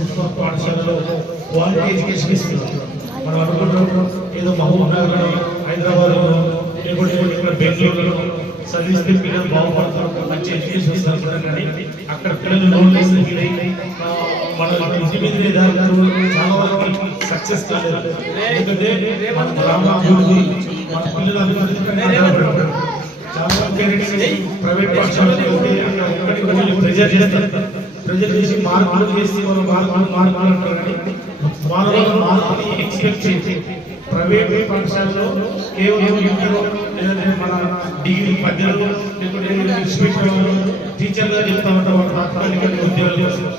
ప్రభుత్వ పాఠశాలలో quality education ఇస్తున్నారు. మనం అనుకుంటున్నాం ఏదో మహబూబ్నగర్ హైదరాబాద్లో ఇక్కడ బెంగళూరులో చదివిస్తే పిల్లలు బాగుపడతారు, మంచి ఎడ్యుకేషన్ ఇస్తారు కానీ అక్కడ పిల్లలు లోన్ వేస్తే మన ఇంటి మీద చాలా వరకు సక్సెస్ కాలేదు. ఎందుకంటే మన గ్రామాభివృద్ధి మన పిల్లల అభివృద్ధి చాలా పేరెంట్స్ ప్రైవేట్ పాఠశాలకు వెళ్తే అక్కడికి కొంచెం ప్రెజర్ చేసి మార్పులు చేసి వాళ్ళు మార్పులు అంటారు కానీ వాళ్ళ మార్పుని ఎక్స్పెక్ట్ చేసి ప్రైవేట్ పాఠశాలలో కేవలం లేదంటే మన డిగ్రీ పద్యాలు లేకుంటే టీచర్గా చెప్తా ఉంటాం వాళ్ళ తాత్కాలిక ఉద్యోగాలు.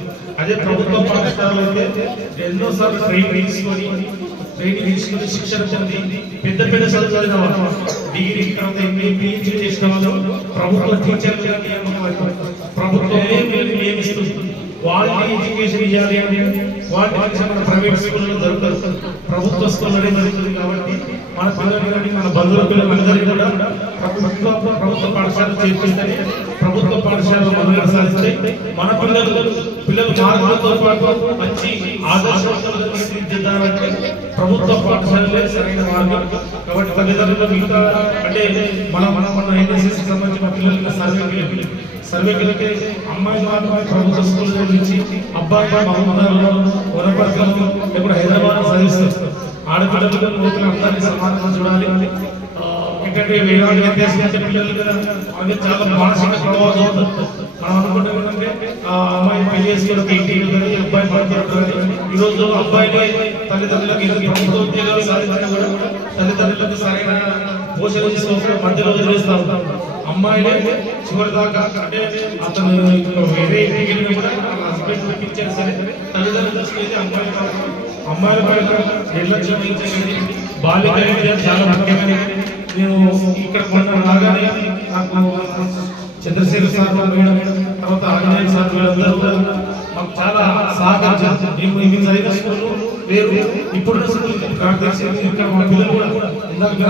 అదే ప్రభుత్వ పాఠశాలలో అయితే ఎన్నోసార్లు ట్రైనింగ్ తీసుకొని శిక్షణ పొంది పెద్ద పెద్ద చదువులైన వాళ్ళు డిగ్రీ తర్వాత PhD చేసిన వాళ్ళు ప్రభుత్వ టీచర్లుగా ప్రభుత్వమే నియమిస్తుంది. వాళ్ళని ఎడ్యుకేషన్ ఇవ్వాలి అని వాళ్ళ ప్రైవేట్ స్కూల్లో దొరకదు, ప్రభుత్వ స్కూల్లోనే దొరుకుతుంది. కాబట్టి మన పిల్లలు కానీ మన బంధువుల పిల్లలందరికీ కూడా ప్రభుత్వ పాఠశాల చేర్పిస్తే ప్రభుత్వ పాఠశాలలో మొదలు సాధిస్తే మన పిల్లలు మార్పులతో పాటు మంచి ఆదర్శవంతులుగా తీర్చిదిద్దాలంటే ప్రభుత్వ పాఠశాలలే సరైన మార్గం. కాబట్టి తల్లిదండ్రులు ఇంకా అంటే మన ఎన్ఎస్ఎస్కి సంబంధించిన పిల్లలకి సర్వేకి వెళ్తే అమ్మాయి ప్రభుత్వ స్కూల్ నుంచి అబ్బాయి మహబూబ్నగర్లో వనపర్తిలో ఇప్పుడు హైదరాబాద్ చదివిస్తారు. ఆడపిల్లలు అందరినీ సమానంగా చూడాలి. ఎందుకంటే వేరే వ్యత్యాసం అంటే పిల్లలు కదా అది చాలా మానసిక ప్రభావం అవుతుంది. మనం అనుకుంటే అమ్మాయి పెళ్లి చేసుకుని ఇంటి అబ్బాయి పడుతుంటారు. ఈరోజు అబ్బాయిని తల్లిదండ్రులకు ప్రభుత్వ ఉద్యోగాలు సాధించినా కూడా తల్లిదండ్రులకు సరైన పోషణ తీసుకోవడం మధ్యలో వదిలేస్తూ ఉంటాం. అమ్మాయిలే చివరి దాకా అంటే అతను వేరే ఇంటికి వెళ్ళినా కూడా హస్బెండ్ పిక్చర్ సరే తల్లిదండ్రులు తీసుకెళ్ళి అమ్మాయిల పైన నిర్లక్ష్యం ఇచ్చేది బాలిక విద్య చాలా ముఖ్యమైన. నేను ఇక్కడ మొన్న రాగానే నాకు చంద్రశేఖర్ సార్ మేడం తర్వాత ఆంజనేయ సార్ వీళ్ళందరూ కూడా మాకు చాలా సహకరించారు. మేము చదివిన స్కూల్ వేరు ఇప్పుడు ఇక్కడ మా పిల్లలు కూడా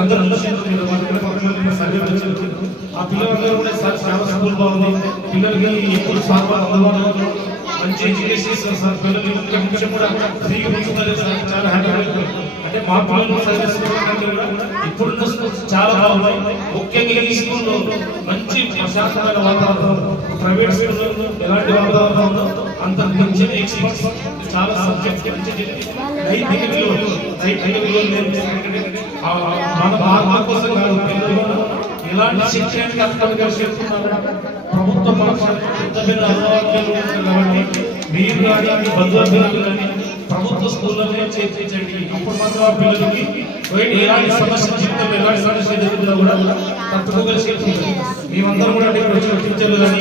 అందరూ ఆ పిల్లలందరూ కూడా చాలా స్కూల్ బాగుంది, పిల్లలకి ఎప్పుడు సార్ అందుబాటులో మంచి ఎడ్యుకేషన్ ఇస్తారు సార్. పిల్లలు నిమిషం కూడా ఫ్రీగా ఉంచుతారు సార్, చాలా హ్యాపీ. అంటే మా పిల్లలు ఇప్పుడున్న స్కూల్స్ చాలా బాగున్నాయి. ముఖ్యంగా ఈ స్కూల్లో మంచి ప్రశాంతమైన వాతావరణం, ప్రైవేట్ స్కూల్లో ఎలాంటి వాతావరణం ఉందో అంత మంచి ఎక్స్పర్ట్స్ చాలా సబ్జెక్ట్ నైతిక విలువలు మన కోసం కాదు, ఎలాంటి శిక్షణ ప్రభుత్వ పాఠశాల పెద్ద పెద్ద అనుభవాలు కాబట్టి మీరు కానీ బంధువులు కానీ ప్రభుత్వ స్కూళ్ళనే చేర్పించండి. అప్పుడు మాత్రం ఆ పిల్లలకి ఎలాంటి సమస్య జీవితంలో ఎలాంటి సమస్య ఎదుర్కొన్నా కూడా తట్టుకోగలిసి మేమందరం కూడా టీచర్లు కానీ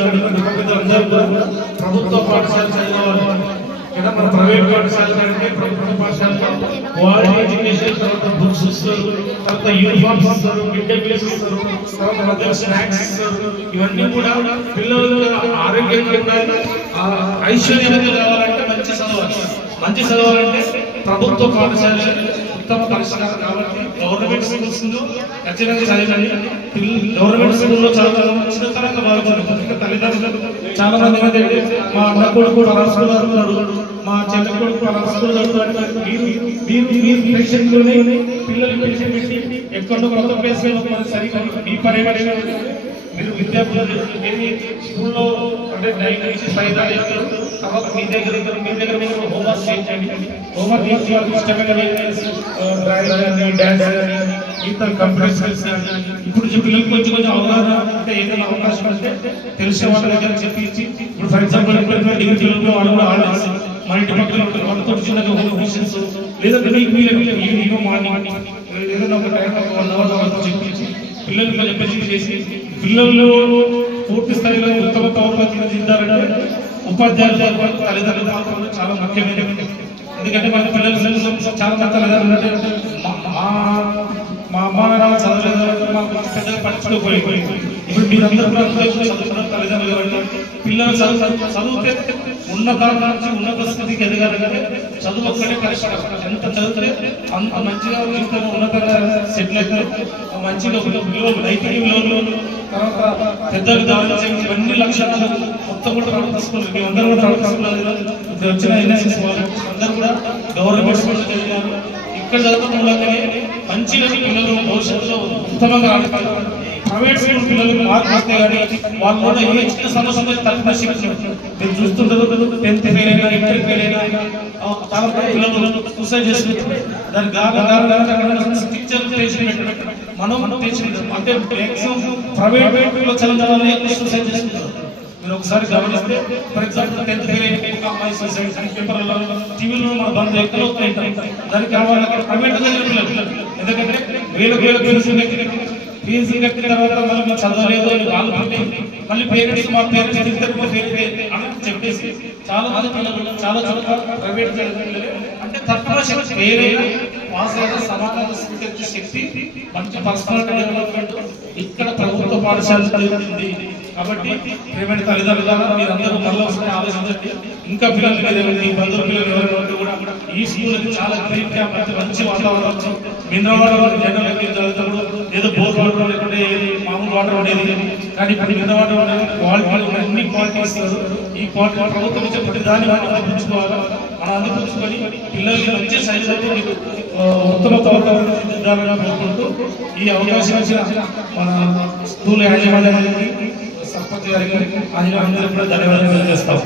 అందరూ కూడా ప్రభుత్వ పాఠశాల చదవాలి. కదా మన ప్రైవేట్ పాఠశాల కంటే ప్రభుత్వ పాఠశాలలో క్వాలిటీ ఎడ్యుకేషన్, తర్వాత బుక్స్ ఇస్తారు, తర్వాత యూనిఫామ్స్ ఇస్తారు, మిడ్ డే మీల్స్ ఇస్తారు, తర్వాత మధ్య స్నాక్స్ ఇస్తారు. ఇవన్నీ కూడా పిల్లలు ఆరోగ్యంగా ఉండాలి, ఐశ్వర్యంగా కావాలంటే మంచి చదవాలంటే ప్రభుత్వ పాఠశాల ఉత్తమ పరిష్కారం. కాబట్టి గవర్నమెంట్ స్కూల్స్ ఖచ్చితంగా చదివండి. గవర్నమెంట్ స్కూల్లో చదవడం చిన్నతనంగా బాగుంటుంది. తల్లిదండ్రులు చాలా మంది ఏంటంటే మా అన్న కొడుకు అలా స్కూల్ చదువుతాడు, మా చెల్లి కొడుకు అలా స్కూల్ చదువుతాడు, మీరు ప్రేక్షకులని పిల్లలు పెన్షన్ పెట్టి ఎక్కడో కొత్త ప్లేస్ సరిగా మీ పర్యవేక్షణ మీరు విద్యార్థులు స్కూల్లో అంటే 9 నుంచి 5 దాకా తర్వాత మీ దగ్గర మీరు హోంవర్క్ చేయించండి. హోంవర్క్ చేసి వాళ్ళకి ఇష్టమైన డ్రాయింగ్ కానీ డ్యాన్స్ కానీ మిగతా కంప్యూటర్ స్కిల్స్ కానీ ఇప్పుడు పిల్లలకు కొంచెం అవగాహన అంటే ఏదైనా అవకాశం అంటే తెలిసిన వాళ్ళ దగ్గర చెప్పి ఇప్పుడు ఫర్ ఎగ్జాంపుల్ డిగ్రీ పిల్లలు వాళ్ళు కూడా ఆర్డర్స్ మన ఇంటి పక్కన వాళ్ళతో చిన్నగా క్వశ్చన్స్ లేదంటే మీకు ఈవినింగ్ మార్నింగ్ ఏదైనా ఒక టైం 1 అవర్ వాళ్ళతో చెప్పించి పిల్లలు చెప్పేసి చేసి పిల్లలు పూర్తి స్థాయిలో ఉత్తమ పౌరులుగా తీర్చిదిద్దాలంటే ఉపాధ్యాయులు తల్లిదండ్రులు మాత్రం చాలా ముఖ్యమైన. ఎందుకంటే మన పిల్లలు చాలా మంది తల్లిదండ్రులు మా అమ్మ నాన్న చదవలేదు మాకు పెద్దగా పట్టించుకోపోయి ఇప్పుడు మీరందరూ చదువుతున్న తల్లిదండ్రులు పిల్లలు చదివితే ఉన్నత నుంచి ఉన్నత స్థితికి ఎదగాలంటే చదువు ఒక్కటే పరిష్కారం. ఎంత చదివితే అంత మంచిగా జీవితంలో ఉన్నతంగా సెటిల్ అయితే మంచిగా విలువలు నైతిక విలువలు తర్వాత పెద్దలు దాని ఇవన్నీ లక్షణాలు మొత్తం కూడా ప్రభుత్వ స్కూల్ మేమందరూ కూడా ప్రభుత్వ స్కూల్ ఇప్పుడు వచ్చిన ఎన్ఎస్ఎస్ వాళ్ళు అందరూ కూడా గవర్నమెంట్ స్కూల్ చదివారు. ఇక్కడ చదవడం మూలంగానే మంచిగా పిల్లలు భవిష్యత్తులో ఉత్తమంగా ఆడతారు. ప్రైవేట్ స్కూల్ పిల్లలు మార్పు కానీ వాళ్ళు కూడా ఏ చిన్న సమస్య తక్కువ శిక్షణ మీరు చూస్తుంటారు. 10th ఫెయిల్ అయినా, ఇంటర్ ఫెయిల్ అయినా చాలా పిల్లలు సూసైడ్ చేసుకుంటారు. దానికి కారణం టీచర్ మనం టీచింగ్ అంటే మ్యాక్సిమం ప్రైవేట్ లో చదివిన వాళ్ళే సూసైడ్ చేసుకుంటారు. మీరు ఒకసారి గమనిస్తే ఫర్ ఎగ్జాంపుల్ 10th ఫెయిల్ అయిన ఒక అమ్మాయి సూసైడ్ పేపర్లలో టీవీలో మన బంధు ఎక్కువ ఉంటాయి. దానికి కావాలి అక్కడ ప్రైవేట్ చదివిన పిల్లలు ఎందుకంటే ఫీజు కట్టిన తర్వాత మనం చదవలేదు అని వాళ్ళు మళ్ళీ పేరెంట్స్ మా పేరెంట్స్ అని చెప్పేసి చాలా మంది పిల్లలు చాలా చదువు ప్రైవేట్ అంటే తక్కువ పేరైనా పాస్ అయిన సమాజాన్ని స్వీకరించే శక్తి మంచి పర్సనాలిటీ డెవలప్మెంట్ ఇక్కడ ప్రభుత్వ పాఠశాల జరుగుతుంది. కాబట్టి ప్రేమైన తల్లిదండ్రులుగా మీరందరూ మళ్ళీ ఒకసారి ఆలోచించండి. ఇంకా పిల్లలు మీ బంధువుల పిల్లలు ఎవరైనా కూడా ఈ స్కూల్ చాలా గ్రీన్ క్యాంప్ అంటే మంచి వాతావరణం మినరల్ వాటర్ జనరల్ చదువుతాడు ఏదో బోర్ వాటర్ లేకుంటే మామూలు వాటర్ ఉండేది. కానీ ఇప్పుడు మినరల్ వాటర్ క్వాలిటీ అన్ని క్వాలిటీస్ ఈ క్వాలిటీ ప్రభుత్వం ఇచ్చే ప్రతి దాన్ని మనం అందించుకోవాలి. మనం అందించుకొని పిల్లలకి మంచి సైజు మీకు ఉత్తమ వాతావరణం కోరుకుంటూ ఈ అవకాశం ఇచ్చిన మన స్కూల్ యాజమాన్యానికి సర్పంచ్ గారికి అందరూ కూడా ధన్యవాదాలు తెలియజేస్తాం.